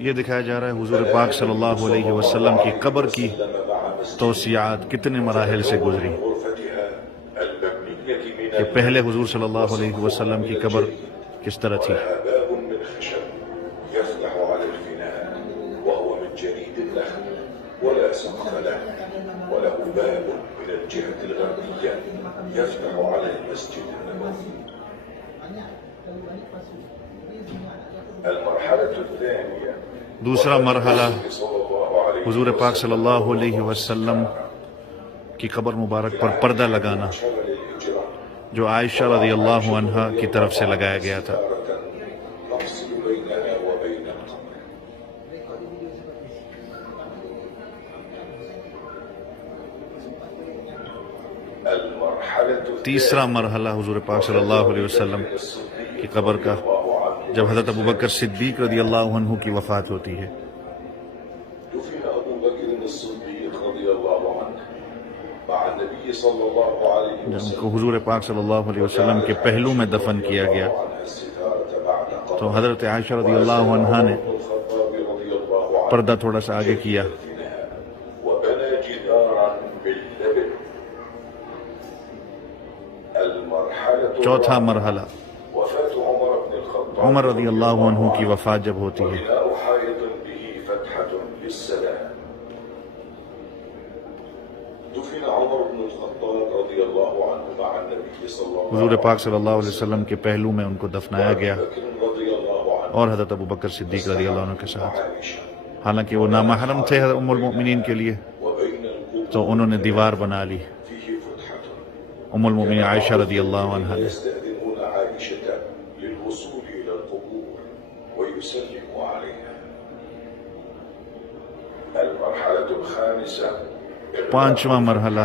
یہ دکھایا جا رہا ہے حضور پاک صلی اللہ علیہ وسلم کی قبر کی توسیعات کتنے مراحل سے گزری، کہ پہلے حضور صلی اللہ علیہ وسلم کی قبر کس طرح تھی۔ دوسرا مرحلہ حضور پاک صلی اللہ علیہ وسلم کی قبر مبارک پر پردہ لگانا، جو عائشہ رضی اللہ عنہا کی طرف سے لگایا گیا تھا۔ تیسرا مرحلہ حضور پاک صلی اللہ علیہ وسلم کی قبر کا، جب حضرت ابوبکر صدیق رضی اللہ عنہ کی وفات ہوتی ہے۔ جن کو حضور پاک صلی اللہ علیہ وسلم کے پہلو میں دفن کیا گیا، تو حضرت عائشہ رضی اللہ عنہا نے پردہ تھوڑا سا آگے کیا۔ چوتھا مرحلہ عمر رضی اللہ عنہ کی وفات جب ہوتی ہے، حضور پاک صلی اللہ علیہ وسلم کے پہلو میں ان کو دفنایا گیا، اور حضرت ابوبکر صدیق رضی اللہ عنہ کے ساتھ۔ حالانکہ وہ نامحرم تھے ام المؤمنین کے لیے، تو انہوں نے دیوار بنا لی ام المؤمنین عائشہ رضی اللہ عنہ نے۔ پانچواں مرحلہ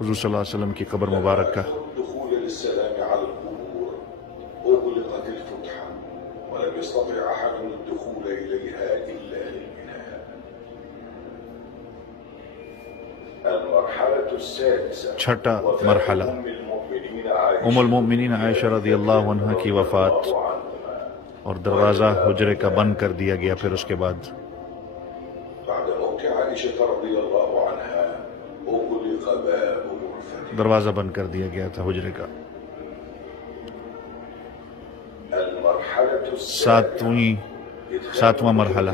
حضور صلی اللہ علیہ وسلم کی قبر مبارک کا، چھٹا مرحلہ ام المؤمنین عائشہ رضی اللہ عنہ کی وفات، اور دروازہ حجرے کا بند کر دیا گیا۔ پھر اس کے بعد دروازہ بند کر دیا گیا تھا حجرے کا۔ ساتواں مرحلہ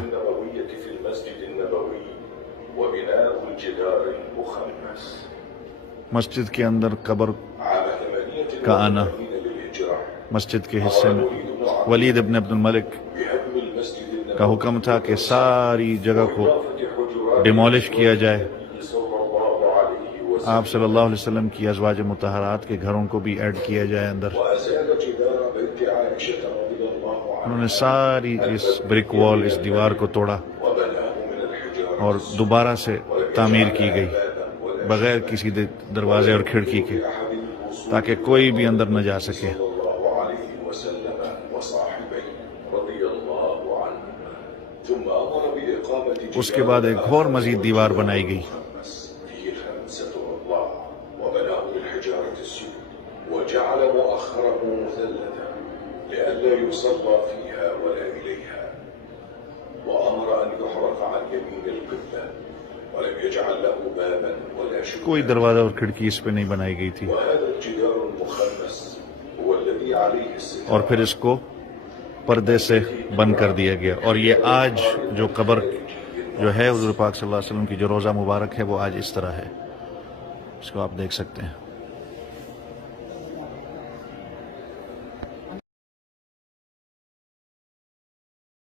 مسجد کے اندر قبر کا آنا۔ مسجد کے حصے میں ولید ابن عبد الملک کا حکم تھا کہ ساری جگہ کو ڈیمولش کیا جائے۔ آپ صلی اللہ علیہ وسلم کی ازواج مطہرات کے گھروں کو بھی ایڈ کیا جائے اندر۔ انہوں نے ساری اس بریک وال، اس دیوار کو توڑا، اور دوبارہ سے تعمیر کی گئی بغیر کسی دروازے اور کھڑکی کے، تاکہ کوئی بھی اندر نہ جا سکے۔ اس کے بعد ایک اور مزید دیوار بنائی گئی۔ کوئی دروازہ اور کھڑکی اس پہ نہیں بنائی گئی تھی، اور پھر اس کو پردے سے بند کر دیا گیا۔ اور یہ آج جو قبر جو ہے حضور پاک صلی اللہ علیہ وسلم کی جو روضہ مبارک ہے، وہ آج اس طرح ہے، اس کو آپ دیکھ سکتے ہیں۔